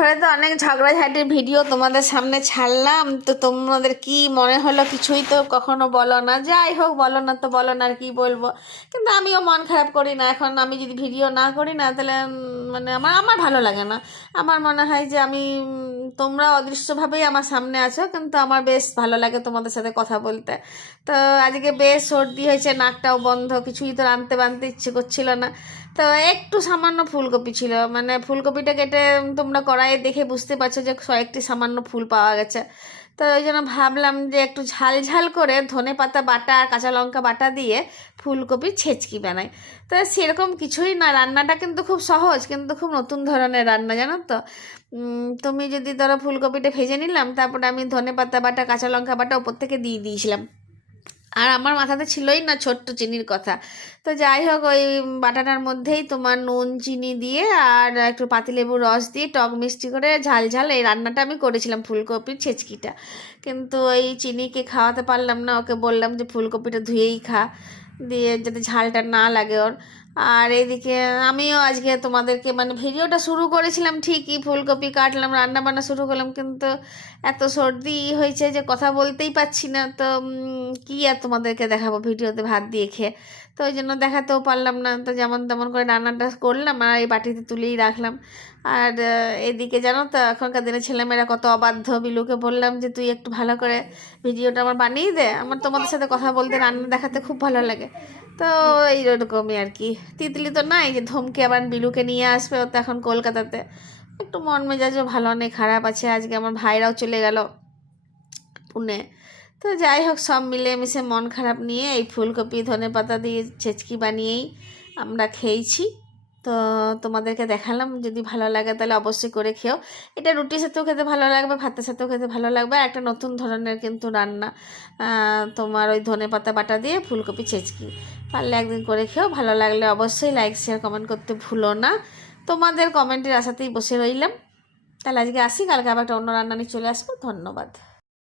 ধরে তো অনেক ঝগড়াঝাটির ভিডিও তোমাদের সামনে ছাড়লাম, তো তোমাদের কি মনে হলো? কিছুই তো কখনো বলো না। যাই হোক, বলো না তো বলো না, আর কি বলবো। কিন্তু আমিও মন খারাপ করি না। এখন আমি যদি ভিডিও না করি না, তাহলে মানে আমার আমার ভালো লাগে না। আমার মনে হয় যে আমি তোমরা অদৃশ্যভাবেই আমার সামনে আছো, কিন্তু আমার বেশ ভালো লাগে তোমাদের সাথে কথা বলতে। তো আজকে বেশ সর্দি হয়েছে, নাকটাও বন্ধ, কিছুই তো রাঁধতে বানতে ইচ্ছে করছিল না। তো একটু সামান্য ফুলকপি ছিল, মানে ফুলকপিটা কেটে তোমরা কড়াইয়ে দেখে বুঝতে পারছো যে কয়েকটি সামান্য ফুল পাওয়া গেছে। তো ওই জন্য ভাবলাম যে একটু ঝাল ঝাল করে ধনে পাতা বাটা আর কাঁচা লঙ্কা বাটা দিয়ে ফুলকপির ছেচকি বানাই। তো সেরকম কিছুই না, রান্নাটা কিন্তু খুব সহজ, কিন্তু খুব নতুন ধরনের রান্না, জানো তো। তুমি যদি ধরো ফুলকপিটা ভেজে নিলাম, তারপরে আমি ধনে পাতা বাটা কাঁচা লঙ্কা বাটা ওপর থেকে দিয়ে দিয়েছিলাম। আর আমার মাথাতে ছিলই না ছোট্ট চিনির কথা। তো যাই হোক, ওই বাটাটার মধ্যেই তোমার নুন চিনি দিয়ে আর একটু পাতিলেবুর রস দিয়ে টক মিষ্টি করে ঝাল ঝাল এই রান্নাটা আমি করেছিলাম, ফুলকপির ছেচকিটা। কিন্তু ওই চিনিকে খাওয়াতে পারলাম না, ওকে বললাম যে ফুলকপিটা ধুয়েই খা, দিয়ে যাতে ঝালটা না লাগে ওর। আর এইদিকে আমিও আজকে তোমাদেরকে মানে ভিডিওটা শুরু করেছিলাম ঠিকই, ফুলকপি কাটলাম, রান্না বান্না শুরু করলাম, কিন্তু এত সর্দি হয়েছে যে কথা বলতেই পারছি না। তো কি আর তোমাদেরকে দেখাবো ভিডিওতে ভাত দিয়ে খেয়ে। তো ওই জন্য দেখাতেও পারলাম না। তো যেমন তেমন করে রান্নাটা করলাম আর এই বাটিতে তুলেই রাখলাম। আর এদিকে জানো তো, এখনকার দিনে ছেলেমেয়েরা কত অবাধ্য। বিলুকে বললাম যে তুই একটু ভালো করে ভিডিওটা আমার বানিয়ে দে, আমার তোমাদের সাথে কথা বলতে রান্না দেখাতে খুব ভালো লাগে। তো এইরকমই আর কি। তিতলি তো নাই যে ধমকে আবার বিলুকে নিয়ে আসবে, ও তো এখন কলকাতাতে। একটু মন মেজাজও ভালো নেই, খারাপ আছে। আজকে আমার ভাইরাও চলে গেল পুনে। তো যাই হোক, সব মিলে মিশে মন খারাপ নিয়ে এই ফুলকপি ধনেপাতা দিয়ে ছেচকি বানিয়েই আমরা খেয়েছি। তো তোমাদেরকে দেখালাম, যদি ভালো লাগে তাহলে অবশ্যই করে খেও। এটা রুটির সাথেও খেতে ভালো লাগবে, ভাতের সাথেও খেতে ভালো লাগবে। আর একটা নতুন ধরনের কিন্তু রান্না, তোমার ওই ধনেপাতা বাটা দিয়ে ফুলকপি ছেচকি। পারলে একদিন করে খেও, ভালো লাগলে অবশ্যই লাইক শেয়ার কমেন্ট করতে ভুলো না। তোমাদের কমেন্টের আশাতেই বসে রইলাম। তাহলে আজকে আসি, কালকে আবার একটা অন্য রান্না নিয়ে চলে আসবো। ধন্যবাদ।